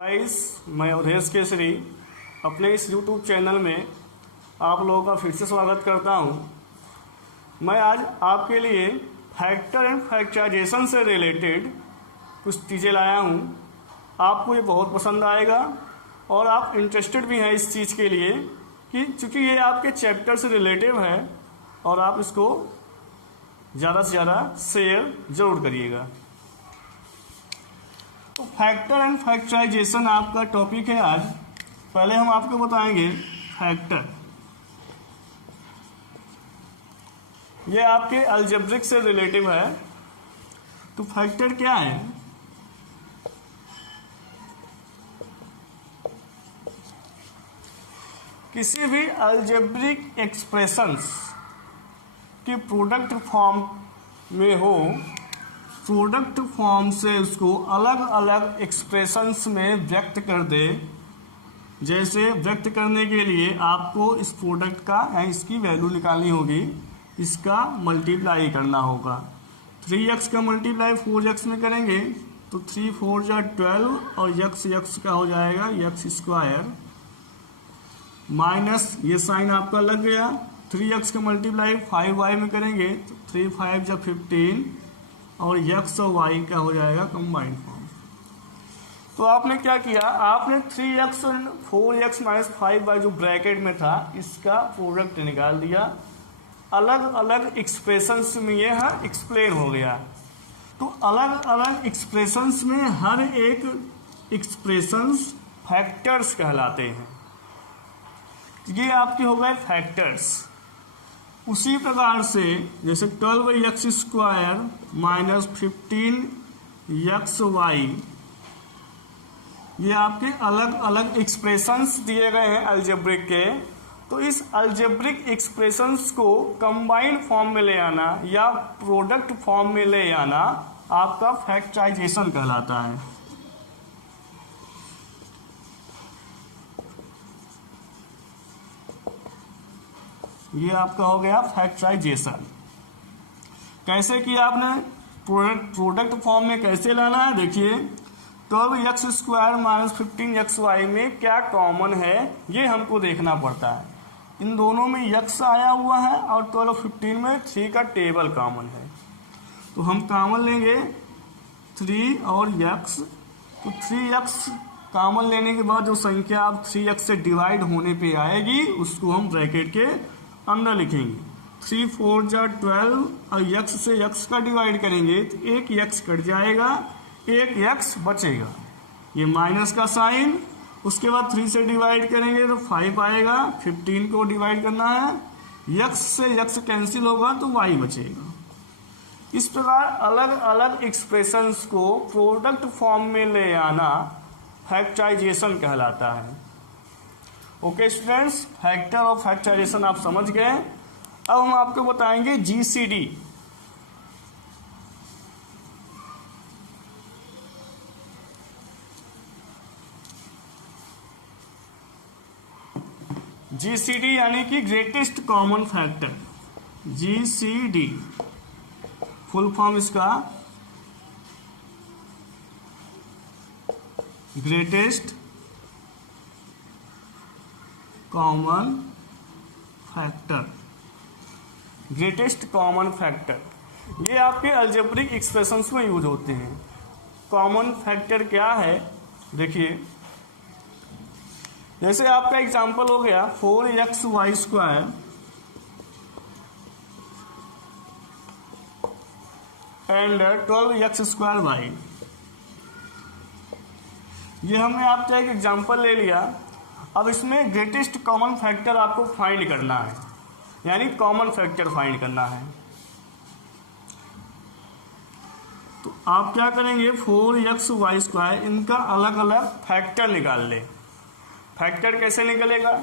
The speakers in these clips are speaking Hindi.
गाइस, मैं अवधेश केसरी अपने इस YouTube चैनल में आप लोगों का फिर से स्वागत करता हूं। मैं आज आपके लिए फैक्टर एंड फैक्टराइजेशन से रिलेटेड कुछ चीज़ें लाया हूं। आपको ये बहुत पसंद आएगा और आप इंटरेस्टेड भी हैं इस चीज़ के लिए कि चूँकि ये आपके चैप्टर से रिलेटिव है और आप इसको ज़्यादा से ज़्यादा शेयर ज़रूर करिएगा। तो फैक्टर एंड फैक्टराइजेशन आपका टॉपिक है आज। पहले हम आपको बताएंगे फैक्टर। ये आपके अलजेब्रिक से रिलेटिव है। तो फैक्टर क्या है? किसी भी अलजेब्रिक एक्सप्रेशंस के प्रोडक्ट फॉर्म में हो, प्रोडक्ट फॉर्म से उसको अलग अलग एक्सप्रेशंस में व्यक्त कर दे। जैसे व्यक्त करने के लिए आपको इस प्रोडक्ट का या इसकी वैल्यू निकालनी होगी, इसका मल्टीप्लाई करना होगा। 3x का मल्टीप्लाई 4x में करेंगे तो 3 4 जा 12 और x का हो जाएगा x² माइनस ये साइन आपका लग गया। 3x का मल्टीप्लाई 5y में करेंगे तो 3 5 जा 15 और x और y का हो जाएगा कंबाइंड फॉर्म। तो आपने क्या किया, आपने 3x और 4x माइनस 5y जो ब्रैकेट में था इसका प्रोडक्ट निकाल दिया। अलग अलग एक्सप्रेशंस में यह एक्सप्लेन हो गया। तो अलग अलग एक्सप्रेशंस में हर एक एक्सप्रेशंस फैक्टर्स कहलाते हैं। ये आपके हो गए फैक्टर्स। उसी प्रकार से जैसे 12x² माइनस 15xy, ये आपके अलग अलग एक्सप्रेशंस दिए गए हैं अलजेब्रिक के। तो इस अलजेब्रिक एक्सप्रेशंस को कंबाइंड फॉर्म में ले आना या प्रोडक्ट फॉर्म में ले आना आपका फैक्टराइजेशन कहलाता है। ये आपका हो गया फैक्टराइजेशन। कैसे किया आपने? प्रोडक्ट फॉर्म में कैसे लाना है? देखिए 12x² माइनस 15xy में क्या कॉमन है ये हमको देखना पड़ता है। इन दोनों में x आया हुआ है और 12 15 में 3 का टेबल कॉमन है। तो हम कॉमन लेंगे 3 और x। तो 3x कॉमन लेने के बाद जो संख्या अब 3x से डिवाइड होने पे आएगी उसको हम ब्रैकेट के अंदर लिखेंगे। 3 4 जा 12 और x से x का डिवाइड करेंगे तो एक x कट जाएगा, एक x बचेगा, ये माइनस का साइन। उसके बाद 3 से डिवाइड करेंगे तो 5 आएगा, 15 को डिवाइड करना है, x से x कैंसिल होगा तो y बचेगा। इस प्रकार अलग अलग एक्सप्रेशंस को प्रोडक्ट फॉर्म में ले आना फैक्टराइजेशन कहलाता है। ओके स्टूडेंट्स, फैक्टर और फैक्टराइजेशन आप समझ गए। अब हम आपको बताएंगे जीसीडी। जीसीडी यानी कि greatest common factor. GCD full form इसका greatest common factor. Greatest common factor ये आपके अलजेब्रिक एक्सप्रेशंस में यूज होते हैं। कॉमन फैक्टर क्या है? देखिए जैसे आपका एग्जांपल हो गया 4xy² एंड 12x²y। ये हमने आपका एक एग्जांपल ले लिया। अब इसमें ग्रेटेस्ट कॉमन फैक्टर आपको फाइंड करना है, यानी कॉमन फैक्टर फाइंड करना है। तो आप क्या करेंगे, 4xy² इनका अलग अलग फैक्टर निकाल ले। फैक्टर कैसे निकलेगा?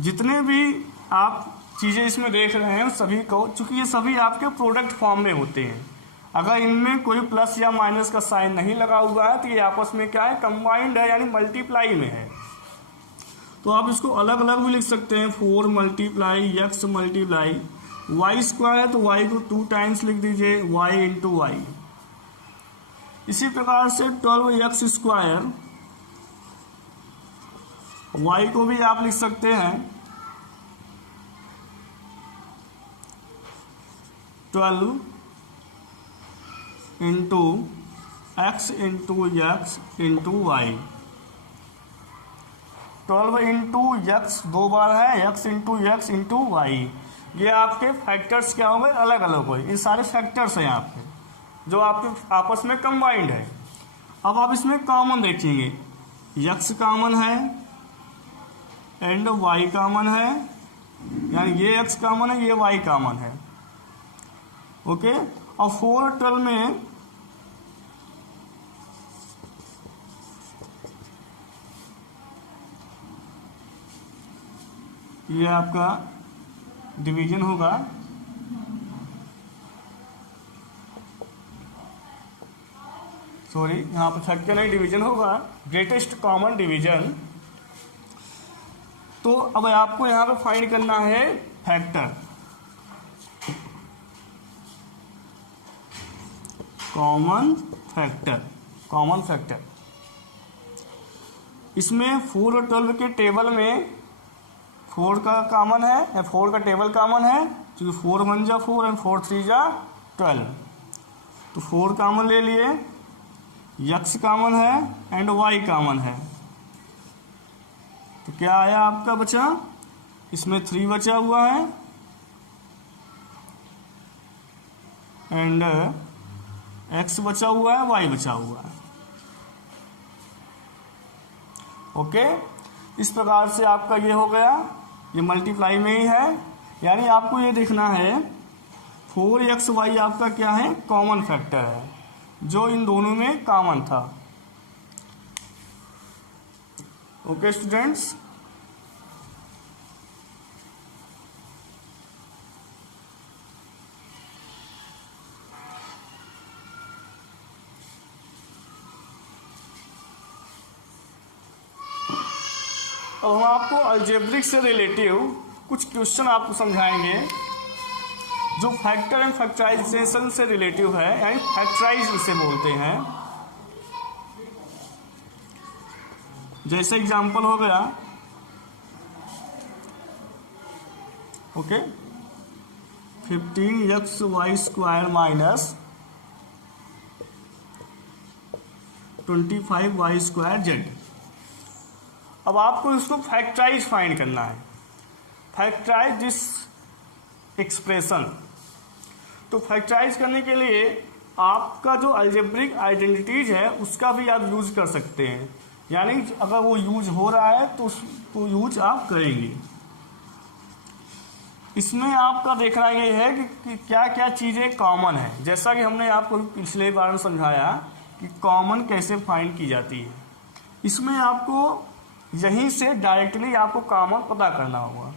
जितने भी आप चीज़ें इसमें देख रहे हैं सभी को, चूंकि ये सभी आपके प्रोडक्ट फॉर्म में होते हैं, अगर इनमें कोई प्लस या माइनस का साइन नहीं लगा हुआ है तो ये आपस में क्या है, कंबाइंड है, यानी मल्टीप्लाई में है। तो आप इसको अलग अलग भी लिख सकते हैं। 4 मल्टीप्लाई x मल्टीप्लाई y² है तो y को 2 टाइम्स लिख दीजिए, y इंटू वाई। इसी प्रकार से 12x² y को भी आप लिख सकते हैं 12 into x into x into y. 12 into x 2 बार है, x into x into y. ये आपके फैक्टर्स क्या हो गए, अलग अलग हो गए। ये सारे फैक्टर्स हैं आपके जो आपके आपस में कंबाइंड है। अब आप इसमें कॉमन देखेंगे, x कॉमन है एंड y कॉमन है, यानी ये x कॉमन है, ये y कॉमन है। ओके, और 4 और 12 में ये आपका डिवीजन होगा, सॉरी यहाँ पर फैक्टर नहीं, डिवीजन होगा, ग्रेटेस्ट कॉमन डिवीजन। तो अब आपको यहाँ पे फाइंड करना है फैक्टर, कॉमन फैक्टर। इसमें 4 और 12 के टेबल में 4 का कॉमन है, या 4 का टेबल कॉमन है, क्योंकि 4 1 जा 4 एंड 4 3 जा 12। तो 4 कॉमन ले लिए, x कॉमन है एंड y कॉमन है। तो क्या आया आपका बचा, इसमें 3 बचा हुआ है एंड x बचा हुआ है, y बचा हुआ है। ओके, इस प्रकार से आपका ये हो गया, ये मल्टीप्लाई में ही है, यानी आपको ये देखना है 4xy आपका क्या है, कॉमन फैक्टर है जो इन दोनों में कॉमन था। ओके स्टूडेंट्स, अब हम आपको अलजेब्रिक से रिलेटिव कुछ क्वेश्चन आपको समझाएंगे जो फैक्टर एंड फैक्टराइजेशन से रिलेटिव है, यानी फैक्टराइज इसे बोलते हैं। जैसे एग्जांपल हो गया, ओके, 15xy² माइनस 25y²z। अब आपको इसको फैक्टराइज फाइंड करना है, फैक्टराइज दिस एक्सप्रेशन। तो फैक्टराइज करने के लिए आपका जो अलजेब्रिक आइडेंटिटीज है उसका भी आप यूज कर सकते हैं, यानी अगर वो यूज हो रहा है तो उसको यूज आप करेंगे। इसमें आपका देखना ये है कि क्या क्या चीज़ें कॉमन है, जैसा कि हमने आपको पिछले बार में समझाया कि कॉमन कैसे फाइंड की जाती है। इसमें आपको यहीं से डायरेक्टली आपको कॉमन पता करना होगा।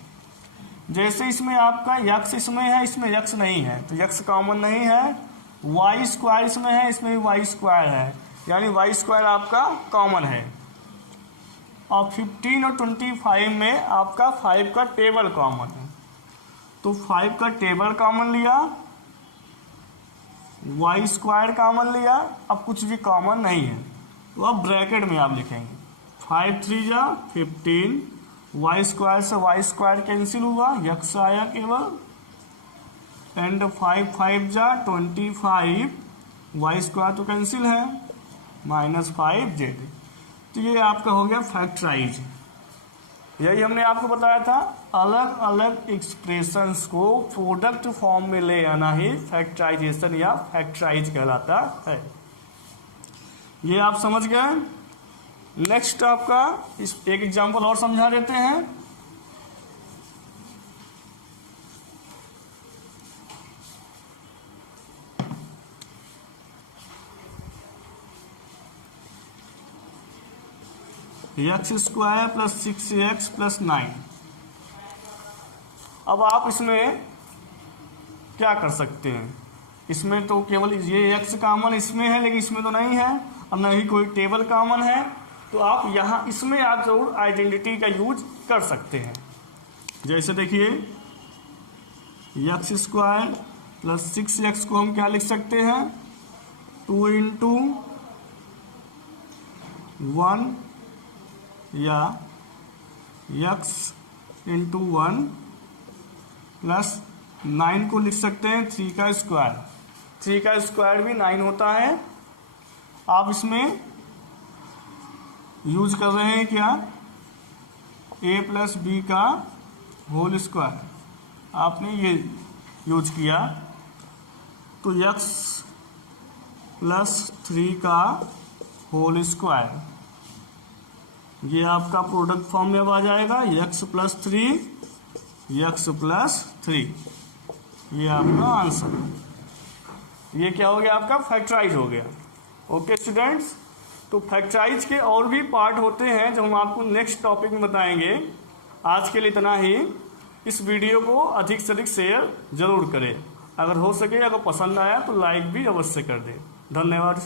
जैसे इसमें आपका x इसमें है, इसमें x नहीं है, तो x कॉमन नहीं है। y² इसमें है, इसमें भी y² है, यानी y² आपका कॉमन है। और 15 और 25 में आपका 5 का टेबल कॉमन है, तो 5 का टेबल कॉमन लिया, y² कॉमन लिया। अब कुछ भी कॉमन नहीं है, तो अब ब्रैकेट में आप लिखेंगे 5 3 जा 15, y² से y² कैंसिल हुआ, x आया केवल, एंड 5 5 जा 25, y² तो कैंसिल है, -5z। तो ये आपका हो गया फैक्टराइज। यही हमने आपको बताया था, अलग अलग एक्सप्रेशंस को प्रोडक्ट फॉर्म में ले आना ही फैक्टराइजेशन या फैक्टराइज कहलाता है। ये आप समझ गए। नेक्स्ट आपका इस एक एग्जांपल और समझा देते हैं। x² plus 6x plus 9। अब आप इसमें क्या कर सकते हैं, इसमें तो केवल ये x कॉमन इसमें है, लेकिन इसमें तो नहीं है, और न ही कोई टेबल कॉमन है, तो आप यहाँ इसमें आप जरूर आइडेंटिटी का यूज कर सकते हैं। जैसे देखिए x² प्लस 6x को हम क्या लिख सकते हैं, 2 इंटू 1 या x इंटू 1 प्लस 9 को लिख सकते हैं 3 का स्क्वायर। 3 का स्क्वायर भी 9 होता है। आप इसमें यूज कर रहे हैं क्या, a प्लस बी का होल स्क्वायर, आपने ये यूज किया। तो x प्लस 3 का होल स्क्वायर, ये आपका प्रोडक्ट फॉर्म में अब आ जाएगा, x प्लस 3 x प्लस 3, ये आपका आंसर। ये क्या हो गया, आपका फैक्टराइज हो गया। ओके स्टूडेंट्स, तो फैक्टराइज के और भी पार्ट होते हैं जो हम आपको नेक्स्ट टॉपिक में बताएंगे। आज के लिए इतना ही। इस वीडियो को अधिक से अधिक शेयर जरूर करें, अगर हो सके, अगर पसंद आया तो लाइक भी अवश्य कर दें। धन्यवाद।